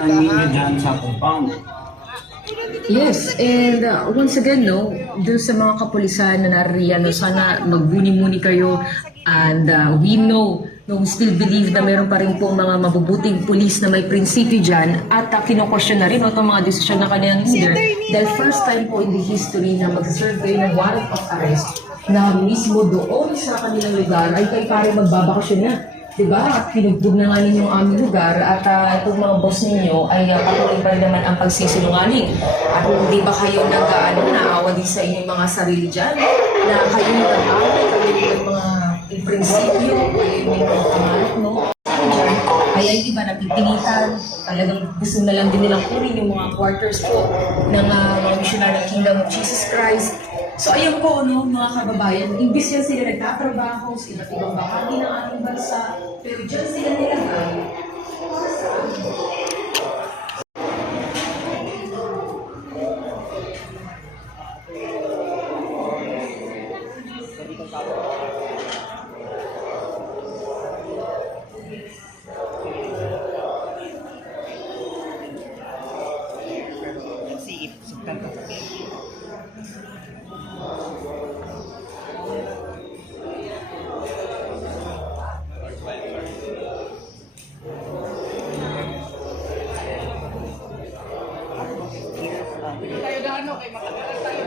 ninyo dyan sa compound. Yes, and once again, no, doon sa mga kapulisan na naririyan, no, sana magbuni-muni kayo and we know, no, we still believe na meron pa rin pong mga mabubuting pulis na may prinsipyo dyan at kino-question na rin no, itong mga desisyon na kanilang leader dahil first time po in the history na mag-serve kayo ng warrant of arrest na mismo doon sa kanilang lugar ay kayo parang magbabakasyon na. Diba? At pinugbog na nga ninyong aming lugar at itong mga boss ninyo ay patuloy pa rin naman ang pagsisinungaling. At hindi ba kayo naawa din sa inyong mga sarili dyan? Na kayo nag-away, kayo yung mga prinsipyo, kayo yung mga pangalat, no? Kaya yung iba napipilitan, talagang gusto na lang din nilang kunin yung mga quarters po ng mga missionary ng Kingdom of Jesus Christ. So ayun po, no, mga kababayan, imbis yan sila nagtatrabaho sa iba't ibang bahagi ng ating bansa, pero dyan sila nilagay. Tayo na ano, kay matagal tayo.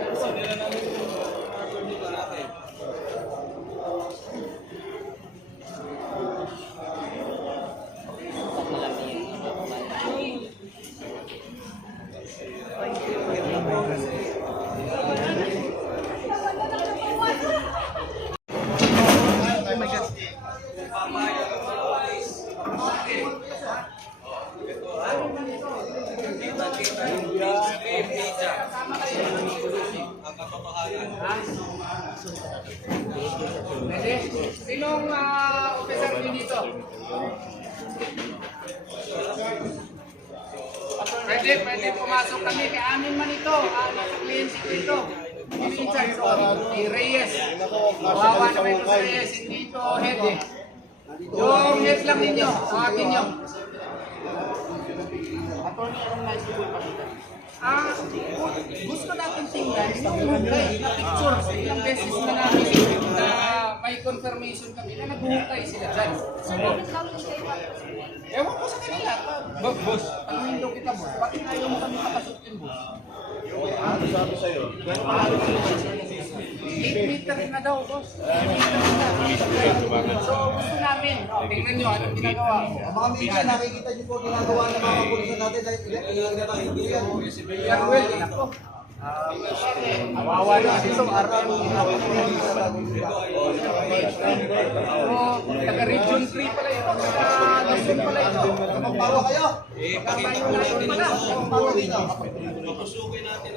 Sinong officer nyo dito? Pwede pumasok kami. Kaya amin man ito. Nasa kliyente ko ito. Hindi in charge si Reyes. Kawawa naman ito si Reyes. Hindi ito head eh. Yung head lang ninyo. Tawagin nyo. Attorney, anong nice to do pakita? Gusto natin tingnan yung hukay na picture. Ilang beses na namin na may confirmation kami na nag-hukay sila dyan. Ewan ko sa kanila. Boss, ano hindi kita boss? Bakit ayaw mo kami makasutin boss? Ano sabi sa'yo? 8 meter na daw boss. 8 meter na. So gusto namin. Tingnan nyo anong ginagawa. Mga minsan nakikita niyo po ginagawa ng mga kapulisan natin dahil Yan well, ako. Awawa na kasi itong RPM. Taga-region 3 pala ito. Taga-Luzon pala ito. magpawa kayo.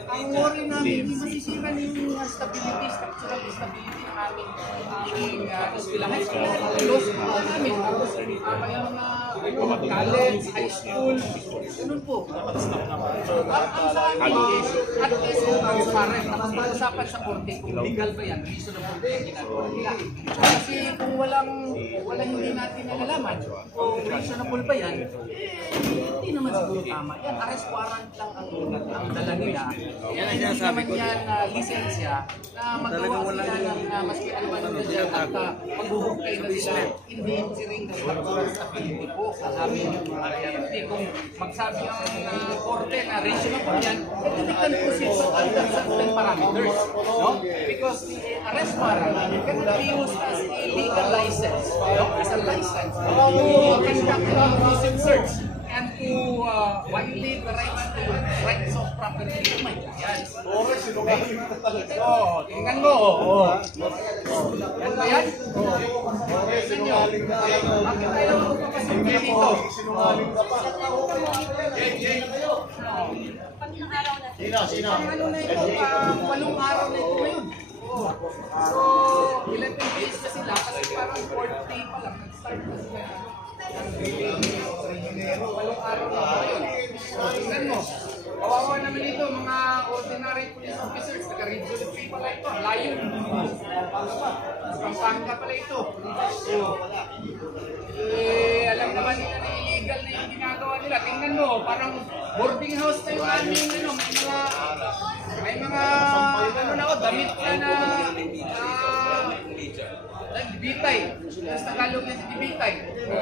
Ang worry namin, hindi masisira yung stability, structural stability ng aming eskwelahan. Los namin, tapos may mga college, high school, ganun po. Ang sa amin is, at least transparent, nakapag-usapan sa korte kung legal ba yan, reasonable ba yung ginagawa nila. Kasi kung walang hindi natin nalalaman, kung reasonable ba yan, hindi naman siguro tama. Yan, arrest warrant lang ang dala nila. Hindi naman yan lisensya na magawa sila ng maski ano man na dyan at maghuhukay na sila. Hindi rin structural stability po sa amin yung hindi kung magsabi ang korte na reasonable yan, they can proceed under certain parameters. No? Because the arrest warrant cannot be used as a legal license. No? As a license to conduct an intrusive search and to violate the rights of property. Yan. Oh, tingnan mo. Yan ba yan? Tingnan nyo. Bakit tayo magpapasok dito? Sino? Ano na ito? 8 araw na ito ngayon. So, 11 days na sila kasi parang 4th day pa lang. Nag-start na sila. 8 araw na ngayon. So, tingnan mo. Kawawa naman ito, mga ordinary police officers, taga-region 3 pala ito. Layo. Pampanga pala ito. Alam naman nila na illegal na yung ginagawa nila. Tingnan ano, parang boarding house na yung aming ano, may mga ano na ako, damit ka na nagbitay. Sa Tagalog na nagbitay.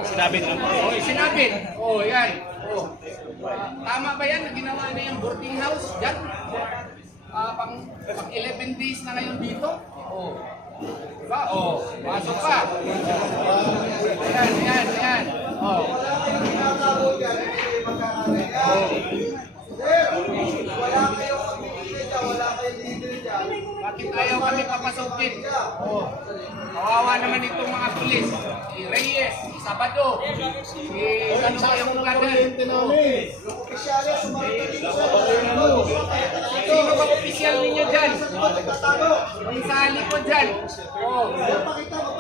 Sinabi na po. Oh, sinabit. Oh, yan. Oh. Tama ba yan na ginawa na yung boarding house dyan? Pang 11 days na ngayon dito? Oh. Diba? Oh, pasok pa. Yan. Oh. Wala kayong pagpipili dyan, wala kayong leader dyan. Bakit ayaw kami papasukin? Oh. Kawawa naman itong mga pulis. Si Reyes, si Sabado, si ano ba yung brother? Opisyalis, sumarap dito sa Sino ba opisyal ninyo dyan? Yung sa likod dyan. Oh.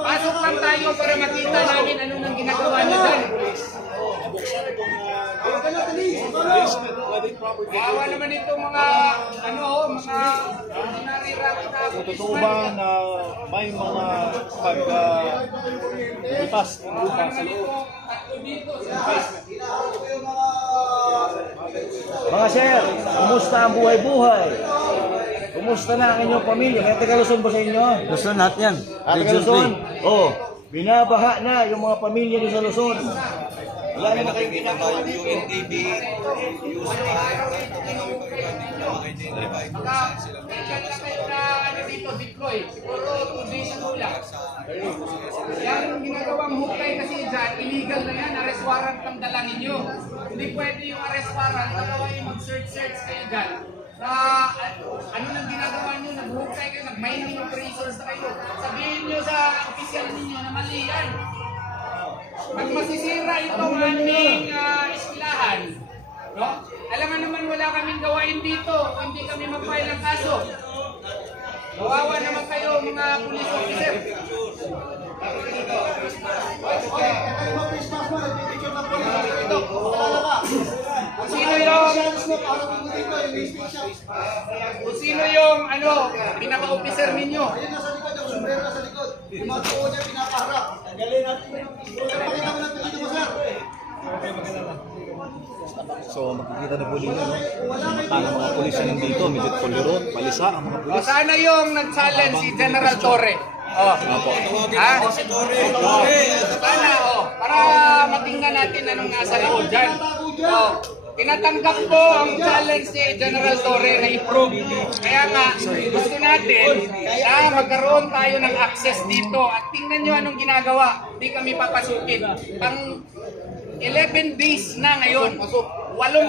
Pasok lang tayo para makita namin ano nang ginagawa nyo dyan. Kawawa naman itong mga mga narirapit na Totoo ba na may mga pag-lipas ng lupa sa loob? Mga sir, kumusta ang buhay-buhay? Kumusta na ang inyong pamilya? May taga Luzon ba sa inyo? Luzon natin yan. Taga Luzon? Oo. Binabaha na yung mga pamilya niyo sa Luzon. Wala na kayong ginagawa dito. Kayo na ano dito, deploy. Siguro 2 days ago lang. Yan ang ginagawang hukay kasi dyan, illegal na yan. Arrest warrant ang dala ninyo. Hindi pwede yung arrest warrant, dalawa yung mag-search kayo dyan. Na ano nang ginagawa nyo, nag-hukay kayo, nag-mining operations na kayo. Sabihin nyo sa official ninyo na mali yan. Pag masisira itong aming eskwelahan, no? Alam nga naman wala kaming gawain dito, hindi kami mag-file ng kaso. Kawawa naman kayo mga police officer. Kung sino yung pinaka-officer ninyo? Ayun, nasa likod, yung sombrero nasa likod. Yung mga tuon niya pinakaharap. Galing natin. Pakita mo natin dito mo, sir. So makikita na po dito, no? Paano mga pulis na nandito, medyo tolerant, palisa ang mga pulis. Sana yung nag-challenge si General Torre. Oh. Ha? Sana, para matingnan natin anong nasa likod dyan. Oh. Tinatanggap ko ang challenge ni General Torre na i-prove. Kaya nga, gusto natin na magkaroon tayo ng access dito at tingnan nyo anong ginagawa. Hindi kami papasukin. Pang 11 days na ngayon. 8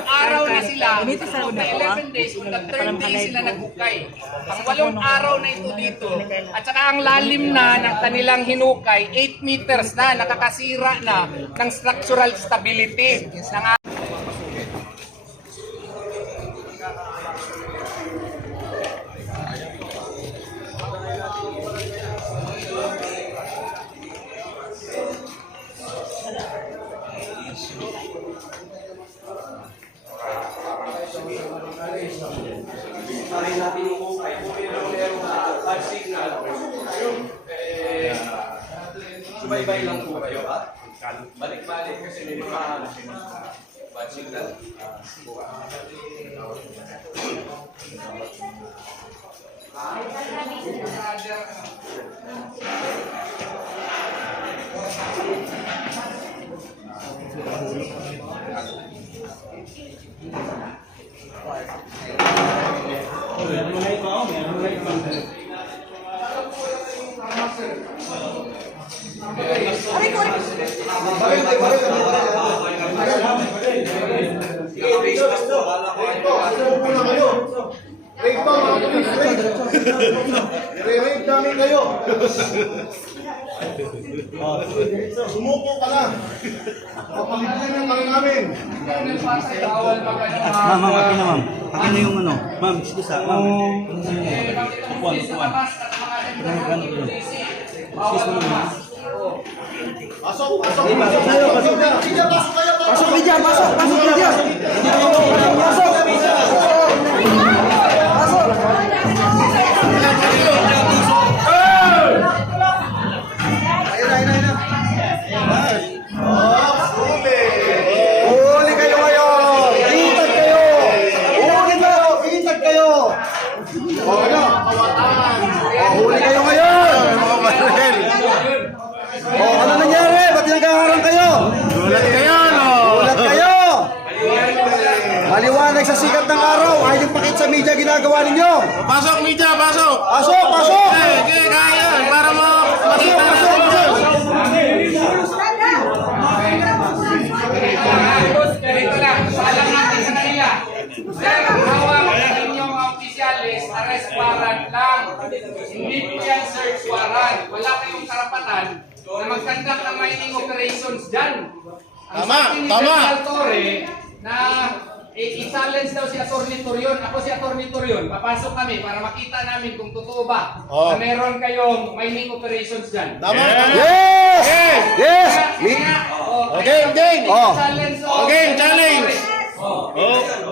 araw na sila. Sa 11 days, the 3rd day sila naghukay. Ang 8 araw na ito dito. At saka ang lalim na ng kanilang hinukay, 8 meters na, nakakasira na ng structural stability ng Subaybay lang po kayo at balik-balik kasi may mga bad signal. Re-rave namin kayo. Sumuko ka na. Kapalitin ang kami namin. Ma'am, akin na ma'am. Akin na yung ano. Ma'am, excuse ha. Ma'am. Upuan. Excuse mo ma'am. Pasok kayo. Pasok kayo. Pasok Lydia, pasok Lydia. Huli kayo ngayon. sa sikat ng araw, ayaw yung pakit sa media ginagawa ninyo. Pasok, media, pasok! Pasok, pasok! Okay, kaya, para mo makita na. Ganito lang, paalam natin sa kanila. Sir, ang hawak sa inyong mga opisyalis, arrest warrant lang. Hindi po yan search warrant. Wala kayong karapatan na mag-conduct ng mining operations dyan. Ang Tama, sabi ni tama. General Torre na i-challenge daw si Atty. Torion. Ako si Atty. Torion. Papasok kami para makita namin kung totoo ba Oh. na meron kayong mining operations dyan. Tama. Yes! Yes! Okay, okay. Oh. Okay, challenge. Oh,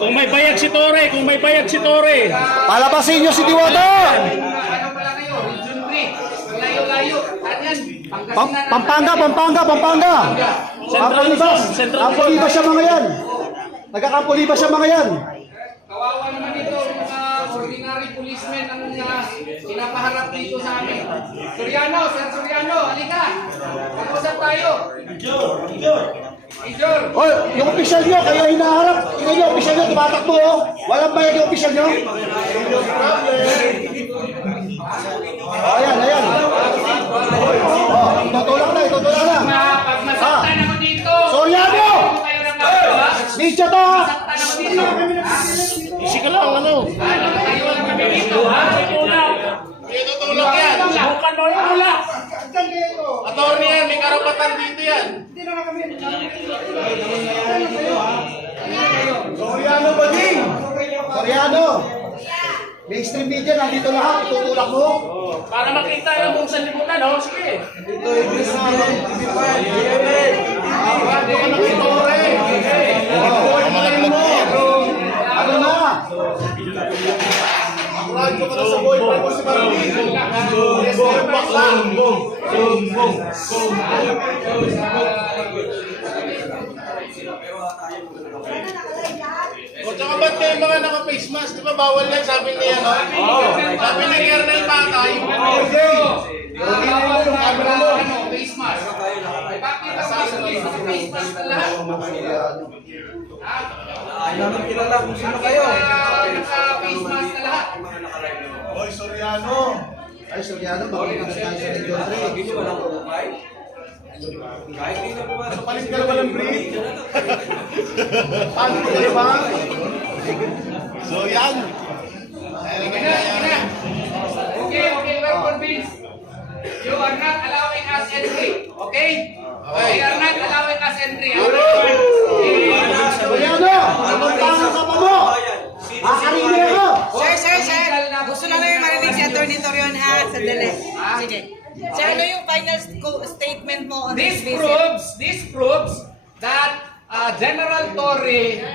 kung may bayag si Tore, kung may bayag si Tore. Palabasin nyo si Diwata! Ano pala kayo? Region 3. Layo-layo. Kanyan. Pangasinan. Pampanga, Pampanga, Pampanga! Central Luzon, Central Kampuliba siya mga yan! Nagkakampuliba siya mga yan! Kawawa naman ito mga ordinary policemen ang pinapaharap dito sa amin. Soriano, Sir Soriano, halika. Pag-usap tayo. Major. Oy, yung opisyal nyo, kayo hinaharap. Tingnan nyo, opisyal nyo, tumatakbo oh. Walang bayad yung opisyal nyo. Ayan, ayan. Oh, tutulak na, tutulak na. Pag masaktan ako dito. Soriano! Kayo ng kayo, ha? Media to ha! Masaktan ako dito. Easy ka lang, ano? Ano, kayo lang kami dito, ha? Tutulog yan. Bukan mo yung wala. Attorney yan, may karapatan dito yan. Soriano ba din? Soriano! Mainstream media, nandito lahat, itutulak mo. Para makita yung buong sanlibutan, oh. Sige. Ano na? Radyo ka na sa boy, para mo si Marvin. Yes, sir, bakla. O, tsaka ba't kayo mga naka-face mask? Di ba bawal yan? Sabi niya, no? Sabi ni Kernel Patay. Face mask. Bakit ang face mask na lahat? Naka-face mask na lahat. Hoy, Soriano! Ay, Soriano, bakit ka tayo sa Region 3? Palit ka naman ng breed. Paano ka ba? So, yan. Okay, we're convinced. You are not allowing us entry. Okay? We are not allowing us entry. Soriano! Napuntahan ka pa mo! Kakarini ako! Sir. Gusto lang namin marinig si Atty. Torion ha. Sandali. Sige. Sir, ano yung final statement mo on this visit? This proves that General Torre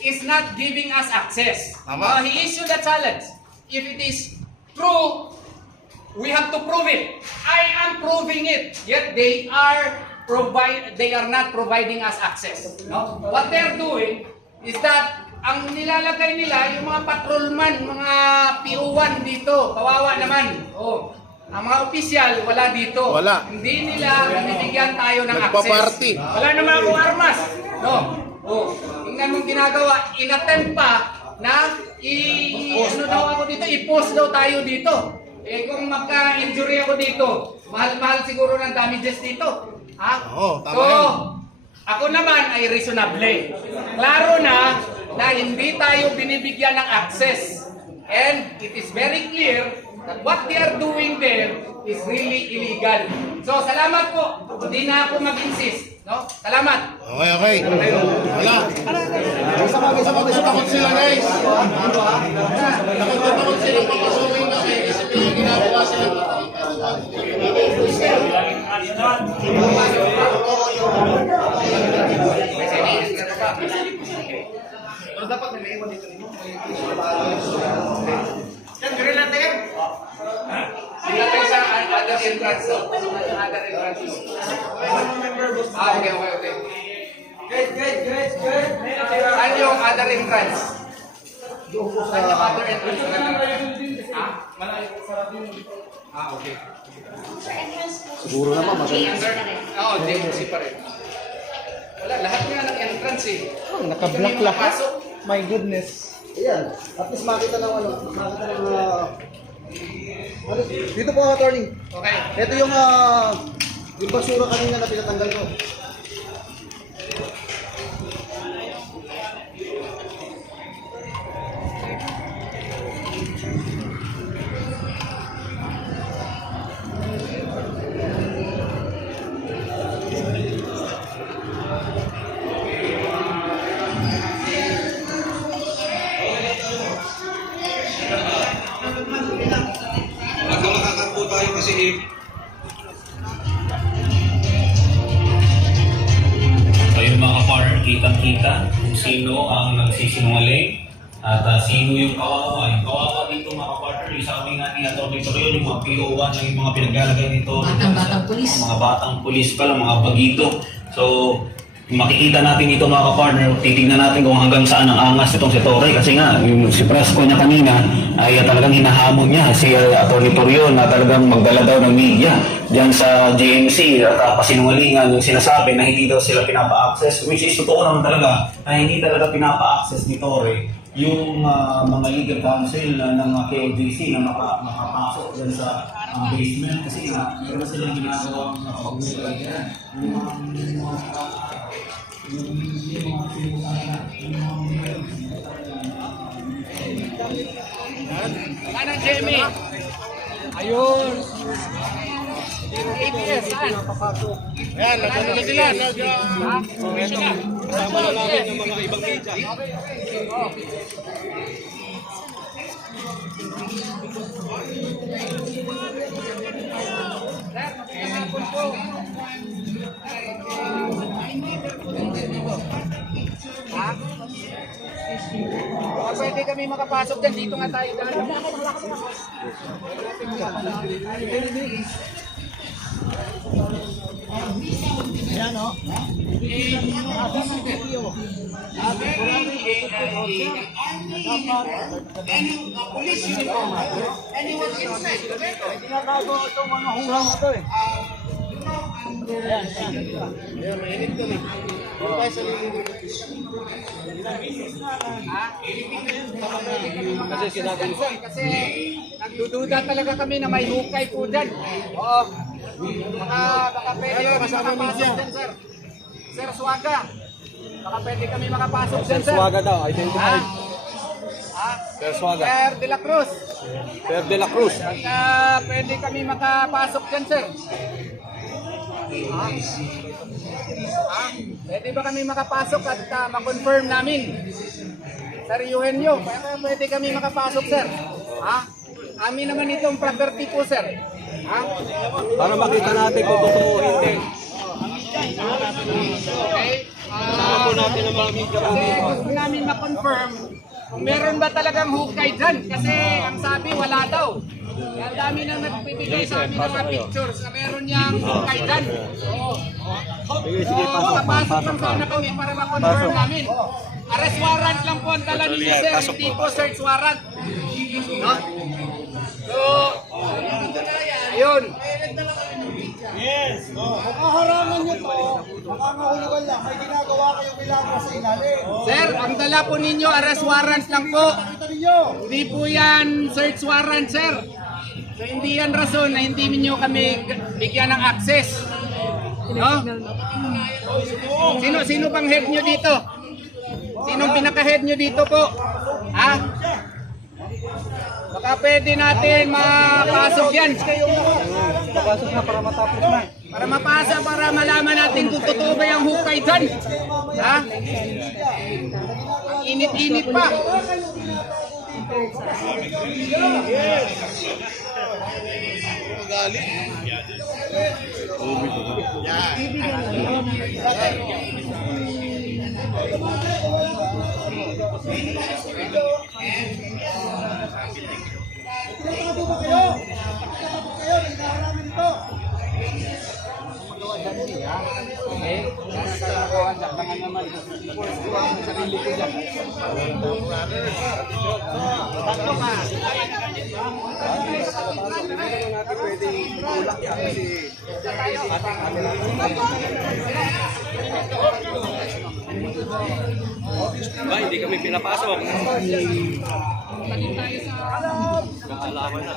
is not giving us access. He issued a challenge. If it is true, we have to prove it. I am proving it. Yet they are not providing us access. No? What they're doing is that ang nilalagay nila yung mga patrolman, mga PO1 dito. Kawawa naman. Oh. Ang mga opisyal, wala dito. Wala. Hindi nila binibigyan tayo ng Nagpa-party. access. Wala naman akong armas. No. Oh. Tingnan mong ginagawa. In-attempt pa na ano daw ako dito, i-post daw tayo dito. Eh kung magka-injury ako dito, mahal-mahal siguro ng damages dito. Ha? Oo, tama so, yun. ako naman ay reasonable. Klaro na hindi tayo binibigyan ng access. And it is very clear that what they are doing there is really illegal. So, salamat po. Hindi na ako mag-insist. No? Salamat. Okay. Wala. Takot sila, guys. Takot sila pag-isungin kami kasi may ginagawa sila. Pero dapat may naiwan dito ninyo. Yan, gano'n natin. Sila tayo sa other entrance. Other entrance. Okay. Good. Saan yung other entrance? Saan yung other entrance? Okay. Siguro naman, Oo, JMC pa rin. Wala, lahat nga ng entrance eh. Naka-block lahat. My goodness. Ayan, at least makita ng dito po attorney. Okay. Ito yung basura kanina na pinatanggal ko. Ayun mga ka-partner, kitang-kita kung sino ang nagsisinungaling at sino yung kawawa. Yung kawawa dito mga ka-partner, yung sabi nga ni Atty. Torion, yung mga PO1 na yung mga pinaglalagay nito. Batang pulis. Mga batang pulis pala, mga bagito. So, makikita natin dito mga ka-partner, titignan natin kung hanggang saan ang angas itong si Torre kasi nga, yung si Presko niya kanina ay talagang hinahamon niya si Atty. Torion na talagang magdala daw ng media diyan sa GMC at pasinungalingan yung sinasabi na hindi daw sila pinapa-access, which is totoo naman talaga na hindi talaga pinapa-access ni Torre yung mga legal counsel ng KOJC na makapasok dyan sa basement kasi nga meron silang ginagawa ng pag-uulay dyan. Ano, Jamie? Ayun. ABS, saan? Ayan, nagano na sila. Kasama na namin ng mga ibang media. Pwede kami makapasok dyan. Dito nga tayo. Kasi nagdududa talaga kami na may hukay po dyan. Oo. Baka pwede kami makapasok dyan, sir. Sir Suaga. Baka pwede kami makapasok dyan, sir. Swaga daw, identify. Sir Suaga. Sir De La Cruz. Sir De La Cruz. Baka pwede kami makapasok dyan, sir. Pwede ba kami makapasok at ma-confirm namin? Sir Eugenio, pwede kami makapasok, sir. Amin naman itong property po, sir. Para makita natin kung totoo o hindi. Okay? Kasama po natin ang mga media po Kasi dito. gusto namin ma-confirm kung meron ba talagang hukay dyan. Kasi ang sabi, wala daw. Ang dami nang nagbibigay sa amin ng mga pictures na meron niyang hukay dyan. Oo. Sige, pasok. Makapasok lang sana kami para ma-confirm namin. Arrest warrant lang po ang dala ninyo, sir. Hindi po search warrant. No? So, ayun. Makaharangan nyo to, makangahulugan lang, may ginagawa kayong milagro sa ilalim. Sir, ang dala po ninyo, arrest warrant lang po. Kita ninyo. Hindi po yan search warrant, sir. So, hindi yan rason na hindi ninyo kami bigyan ng access. No? Sino bang head nyo dito? Sinong pinaka-head nyo dito po? Ha? Baka pwede natin mapasok yan. Pasok na para matapos na. Para mapasa, para malaman natin kung totoo ba yung hukay dyan. Ha? Ang init-init pa. Ba, hindi kami pinapasok. Kaalaman na.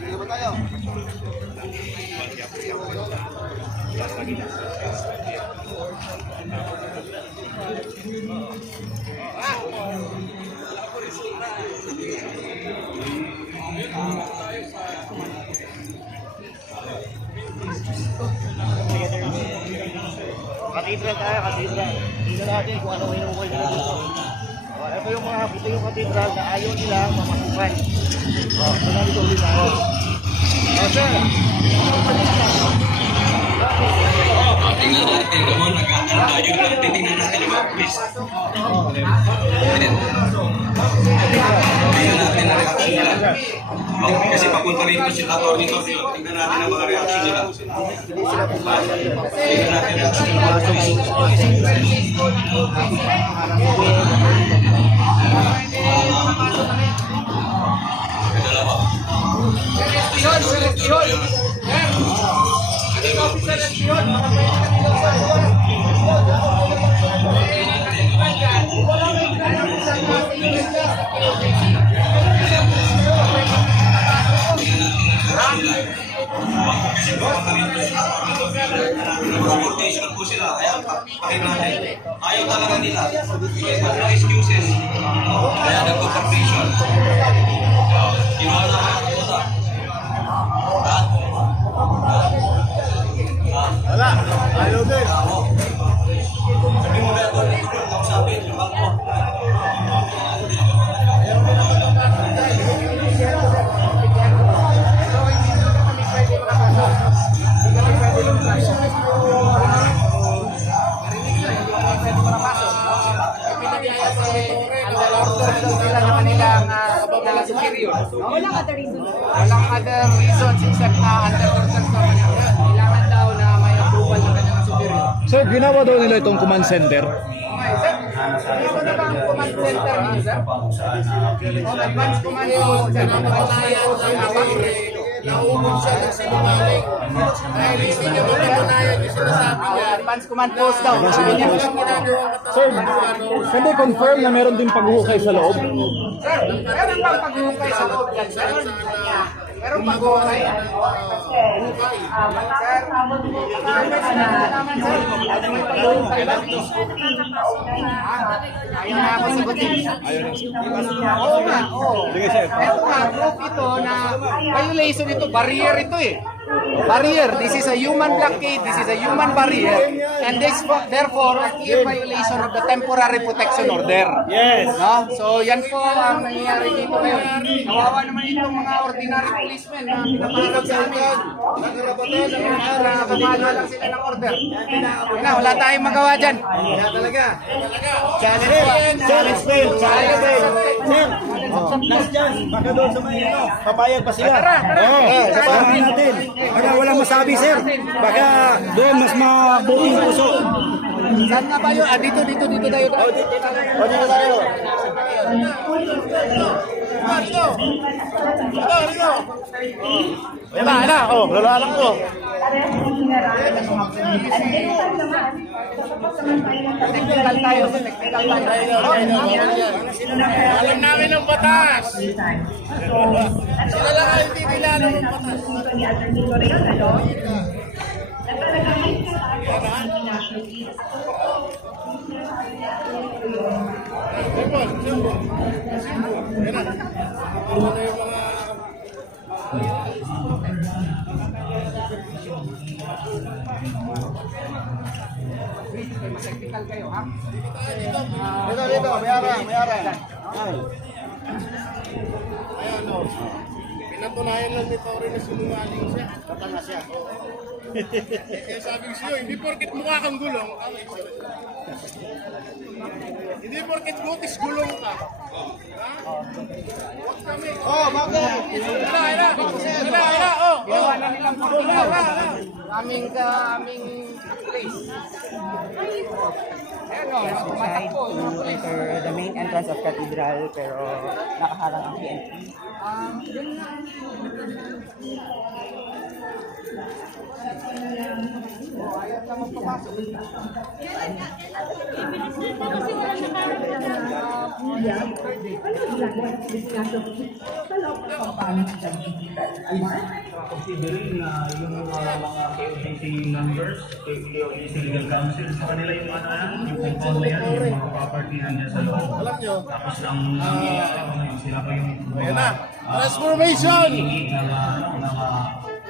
Sige ba tayo? Katedral tayo, katedral. Tingnan natin kung ano hinukol nila dito. Ito yung katedral na ayaw nila mamasukan. Ito na dito ulit tayo. Sir! Tingnan natin kung nag-aantay lang. Titingnan natin yung mga pulis. Tingnan natin ang reaction nila. Kasi papunta rin ito sila Atty. Torrio. Tingnan natin ang mga reaction nila. Tingnan natin ang reaction nila. Confrontation po sila, kaya pakita natin. Ayaw talaga nila. May excuses. Kaya nagko-confrontation. Kinuha na kayo ng kusa. Wala! Ayaw din! Sabi mo ba ito? Sabi, yung bangko. Walang other reason. Walang other reasons except na under order naman niya. Kailangan daw na may approval ng kanyang superior. Sir, ginawa daw nila itong command center. Okay, sir. Ito na ba ang command center niyo, sir? Advance command po, sir. Naumog siya ng sinungaling. Dahil hindi niya mapatunayan yung sinasabi niya. Advance command post daw. Sabi niya. Sir, can they confirm na meron din paghuhukay sa loob? Sir, meron bang paghuhukay sa loob yan, sir? Meron paghuhukay? Sir, ayaw na ako sagutin. Oo nga, oo. Sige, sir. Ito nga, proof ito na violation ito, barrier ito eh. Barrier, this is a human blockade, this is a human barrier, and this therefore a clear violation of the temporary protection order. Yes. No? So yan po ang nangyayari dito ngayon. Kawawa naman itong mga ordinary policemen na pinapalag sa amin. Nakapamalo lang sila ng order. Yan na, wala tayong magawa dyan. Challenge failed! Challenge failed! Challenge failed! Sir! Last chance! Baka doon sa may papayag pa sila. Tara, tara. Sabahan natin. Baka walang masabi, sir. Baka doon mas mabuting puso. Saan nga ba yun? Dito tayo. O, dito tayo. Ano? Oh, lalalang ko. Technical tayo. Alam namin ang batas. Sila lang ang hindi kilala ng batas. Technical kayo, ha? Dito, mayara. Ayan o. Pinatunayan lang ni Tory na sinungaling siya. Tatanga siya. Kaya sabi ko sa'yo, hindi porket mukha kang gulong. Hindi porket butis gulong ka. Ha? Huwag kami. Oh, bakit? Hala. Oh. Ginawa na nilang pagkakawa. Aming Please. Ayan o, tumatakbo yung police. Enter the main entrance of Cathedral pero nakaharang ang PNP. Ayaw na magpapasok. Considering na yung mga KOJC members, KOJC Legal Council, sa kanila yung yung compound na yan, yung mga property nandiyan sa loob. Alam nyo, Tapos ang sila pa yung ayan na, transformation!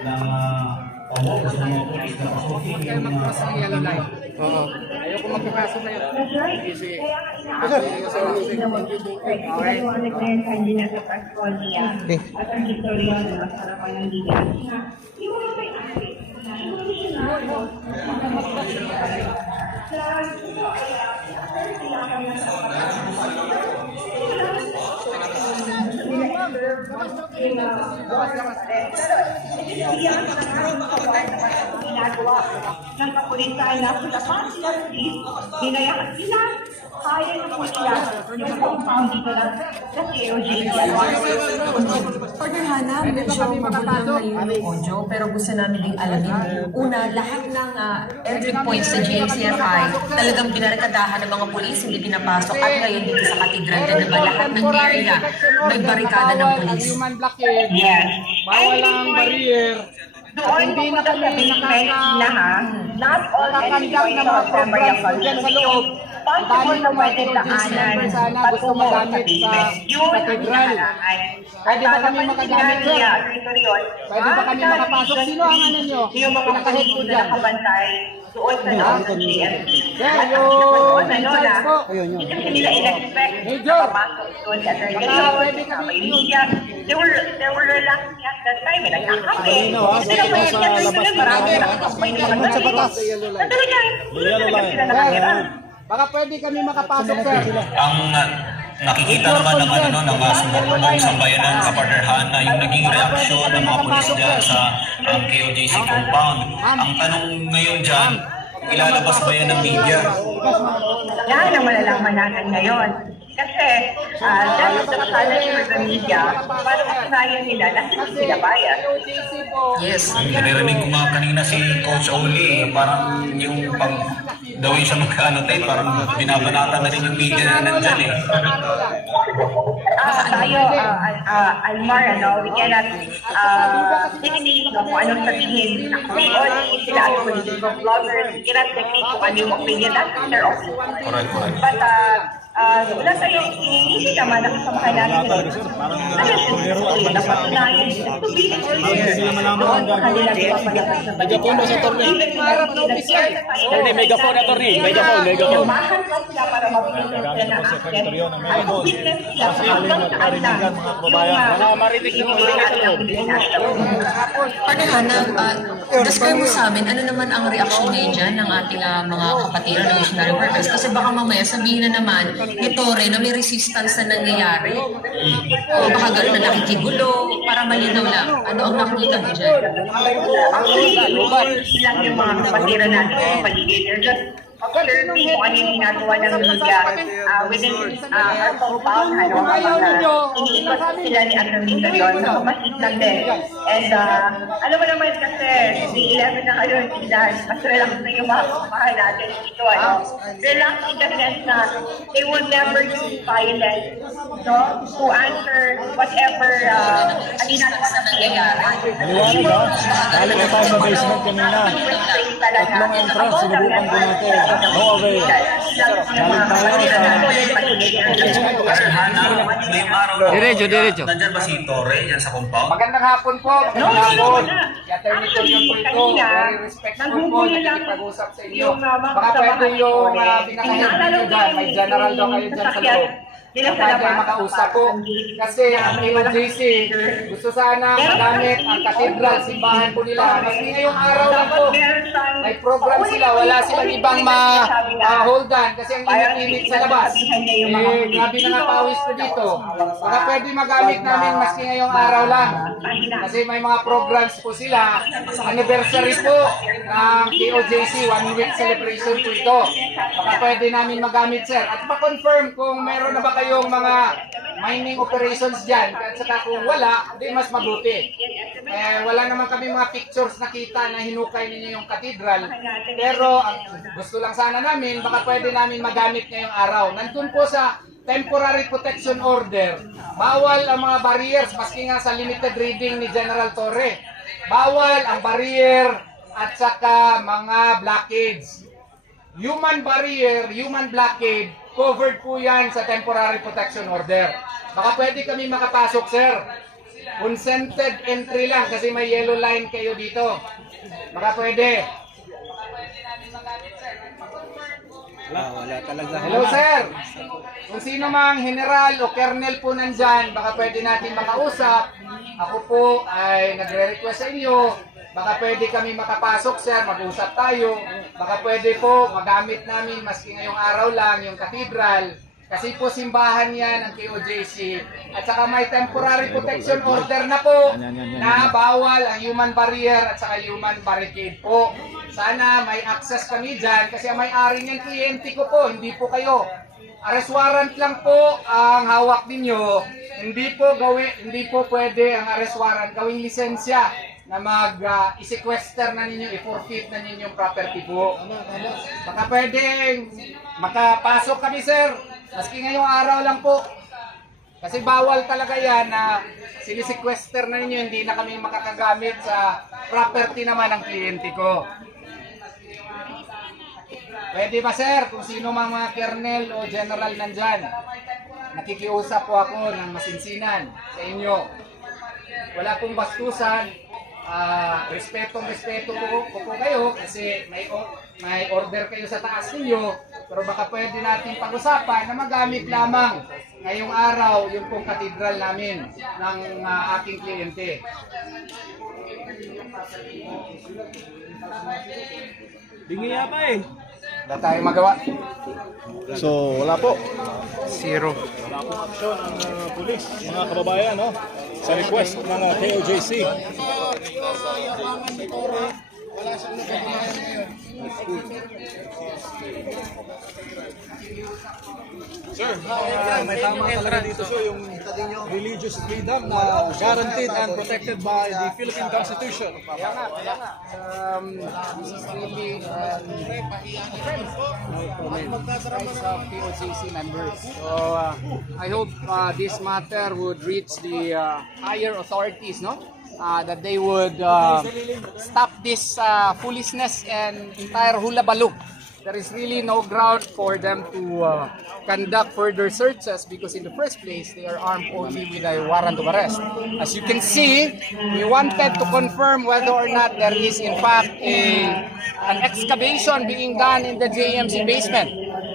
Gusto ng mga polis na pasukin Kaya mag-cross ang yellow line. Oo. Ayoko magpapasok na yun. Sige. ginagawa ng kapulisan na sulapan sila hinayaan sila kaya na po sila yung compound dito na sa KOJC. Partner Hana, medyo magulang ngayon yung audio, pero gusto namin ding alamin. Una, lahat ng entry points sa GMCFI talagang binarikadahan ng mga pulis, hindi pinapasok. At ngayon dito sa Cathedral na naman, lahat ng area may barikada ng pulis. Human blockade. Yes. Bawal ang barrier. Doon Hindi na pupunta kami sa basement na ha. Not all entry Kakandang points ng mga of Memoria programs dyan sa loob. possible na pwede daanan Sana gusto patungo sa magamit sa basement. Yun ang cathedral. hinaharangan. Pwede ba kami makagamit dyan? Pwede ba kami makapasok? Sino ang ano nyo? Yung mga Pinakahit ko pulis na dyan. nakabantay doon sa loob ng GMP. Yan, At yung doon na in-charge po. hindi kasi nila in-expect Major. na papasok doon sa Baka attorney. pwede kami May media. They were relaxing at that time. Nagkakape. Sila pa yung attorney. Marami nakakapay ng mga batas. Nadali lang. Sila nakatira. Baka pwede kami makapasok, sir. Ang nakikita naman ng ng sambayan ng kapartnerhan na yung naging reaksyon ng mga pulis dyan sa KOJC compound. Ang tanong ngayon dyan, ilalabas ba yan ng media? Yan ang malalaman natin ngayon. Kasi, that's the challenge for the media para kasanayan nila na hindi sila bias. Yes. Narinig ko nga kanina si Coach Oli, parang yung pag dawin siya magka-annotate, parang binabanata na rin yung media na nandyan eh. Tayo, Almar, we cannot dictate kung anong sabihin. Actually, all sila as political bloggers, we cannot dictate kung ano yung opinion. That's their opinion. Correct. But, wala tayong hindi naman nakasamahan natin ito. Napatunayan to be doon sa kanila pinapalabas sa Megaphone ba sa attorney? Attorney, megaphone, attorney. Megaphone. Lumahan pa sila para mabigyan sila ng access. At witness sila sa hanggang saan na yung marinig yung Partner Hana, describe mo sa amin, ano naman ang reaksyon ngayon dyan ng ating mga kapatiran ng missionary workers? Kasi baka mamaya sabihin na naman ni Torre na may resistance na nangyayari. O baka gano'n na nakikigulo, para malinaw lang. Ano ang nakikita mo dyan? actually, ilang yung mga kapatiran natin sa paligid. They're just observing kung ano yung ginagawa ng media within our compound. Iniikot sila ni Atty. Torion. Nakamasit lang din. And alam mo naman kasi, si 11 na kayo, mas relax na yung mga kapamahan natin dito. Relax in the sense na they will never use violence to answer whatever ginagawa ng nangyayari. Galing na tayo sa basement kanina. Tatlong entrance, sinubukan ko natin. No away. Galing tayo Diretso. Nandyan ba si Torre yan sa compound? Magandang hapon po. Magandang hapon. Si Atty. Torion po ito. Very respectful po. Nakikipag-usap sa inyo. Baka pwede yung pinakahit nyo dyan. May general daw kayo dyan sa loob. Dila sa Pwede labas. makausap po. Kasi ang AOJC, gusto sana magamit ang katedral, simbahan po nila. Kasi ngayong araw lang po, may program sila, wala silang ibang ma-holdan kasi ang init-init sa labas. Grabe na nga pawis ko dito. Baka pwede magamit namin maski ngayong araw lang. Kasi may mga programs po sila. Anniversary po ng KOJC, 1 week celebration po ito. Baka pwede namin magamit, sir. At pa-confirm kung meron na ba kayong mga mining operations dyan. At saka kung wala, di mas mabuti. Wala naman kami mga pictures nakita na hinukay ninyo yung katedral. Pero ang gusto lang sana namin, baka pwede namin magamit ngayong araw. Nandun po sa temporary protection order, bawal ang mga barriers, maski nga sa limited reading ni General Torre. Bawal ang barrier at saka mga blockades. Human barrier, human blockade, covered po yan sa temporary protection order. Baka pwede kami makapasok, sir. Consented entry lang kasi may yellow line kayo dito. Baka pwede. Wala talaga. Hello, sir. Kung sino mang general o colonel po nandyan, baka pwede natin makausap. Ako po ay nagre-request sa inyo. Baka pwede kami makapasok, sir. Mag-usap tayo. Baka pwede po magamit namin maski ngayong araw lang yung katedral. Kasi po simbahan yan ang KOJC. At saka may temporary protection order na po na bawal ang human barrier at saka human barricade po. Sana may access kami dyan kasi ang may-ari niyan kliyente ko po, hindi po kayo. Arrest warrant lang po ang hawak ninyo. Hindi po pwede ang arrest warrant gawing lisensya na i-sequester na ninyo, i-forfeit na ninyo yung property po. Baka pwedeng makapasok kami, sir. Maski ngayong araw lang po. Kasi bawal talaga yan na sinisequester na ninyo, hindi na kami makakagamit sa property naman ng kliyente ko. Pwede ba, sir, kung sino mga colonel o general nandyan? Nakikiusap po ako ng masinsinan sa inyo. Wala pong bastusan. Respeto po kayo kasi may order kayo sa taas ninyo, pero baka pwede natin pag-usapan na magamit lamang ngayong araw yung pong katedral namin ng aking kliyente. Tingiya pa eh. Wala tayong magawa. So, wala po. Zero. Wala po aksyon ang pulis, mga kababayan, no? Sa request ng KOJC. Wala siyang napaglayan ngayon. Sir, may tama talaga dito, sir, yung religious freedom na guaranteed and protected by the Philippine Constitution. Kaya nga. This is really rights of POJC members. So, I hope this matter would reach the higher authorities, no? That they would stop this foolishness and entire hulabaloo. There is really no ground for them to conduct further searches because in the first place, they are armed only with a warrant of arrest. As you can see, we wanted to confirm whether or not there is in fact an excavation being done in the JMC basement.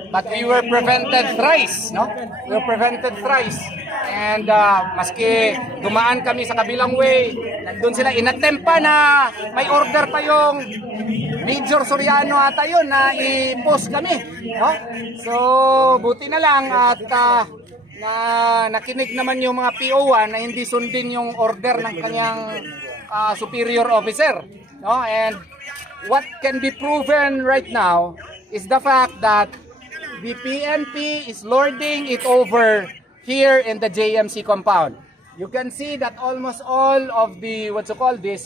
But we were prevented thrice, no? We were prevented thrice. And maski dumaan kami sa kabilang way, nandun sila, inattempt pa na may order pa yung Major Soriano ata yun na i-post kami, no? So buti na lang at na nakinig naman yung mga PO1 na hindi sundin yung order ng kanyang superior officer, no? And what can be proven right now is the fact that the PNP is lording it over here in the JMC compound. You can see that almost all of the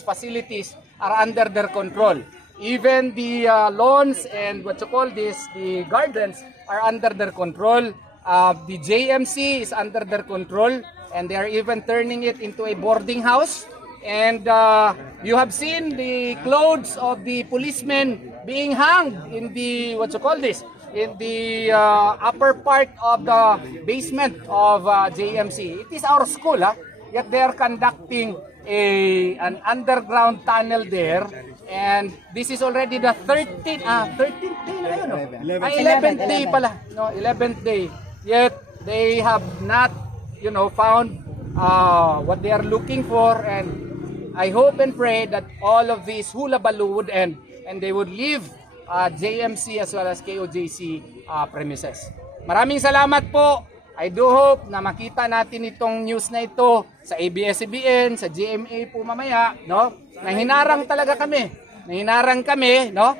facilities are under their control. Even the lawns and the gardens are under their control. The JMC is under their control, and they are even turning it into a boarding house. And you have seen the clothes of the policemen being hung in the in the upper part of the basement of JMC. It is our school, yet they are conducting an underground tunnel there, and this is already the 13th day na yun, no? 11th day pala, no? 11th day. Yet they have not, found what they are looking for, and I hope and pray that all of these hula baloo would end and they would leave JMC as well as KOJC premises. Maraming salamat po. I do hope na makita natin itong news na ito sa ABS-CBN, sa GMA po mamaya, no? Nahinarang talaga kami. Nahinarang kami, no?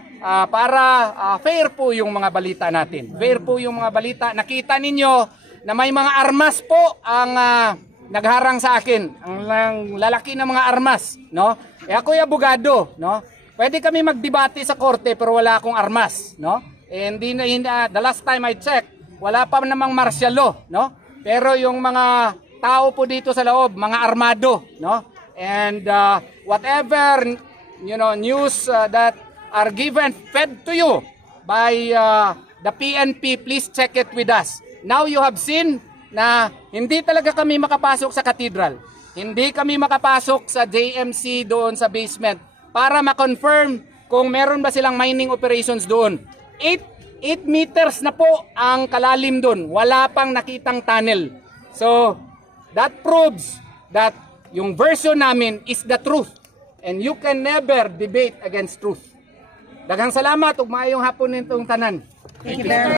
Para fair po yung mga balita natin. Fair po yung mga balita. Nakita ninyo na may mga armas po ang nagharang sa akin. Ang lalaki ng mga armas, no? Ako'y abogado, no? Pwede kami magdebate sa korte pero wala akong armas, no? Hindi the last time I checked, wala pa namang martial law, no? Pero yung mga tao po dito sa loob, mga armado, no? And whatever news that are fed to you by the PNP, please check it with us. Now you have seen na hindi talaga kami makapasok sa cathedral. Hindi kami makapasok sa JMC doon sa basement para ma-confirm kung meron ba silang mining operations doon. 8 meters na po ang kalalim doon. Wala pang nakitang tunnel. So, that proves that yung version namin is the truth. And you can never debate against truth. Daghang salamat ug maayong hapon nitong tanan. Thank you very much.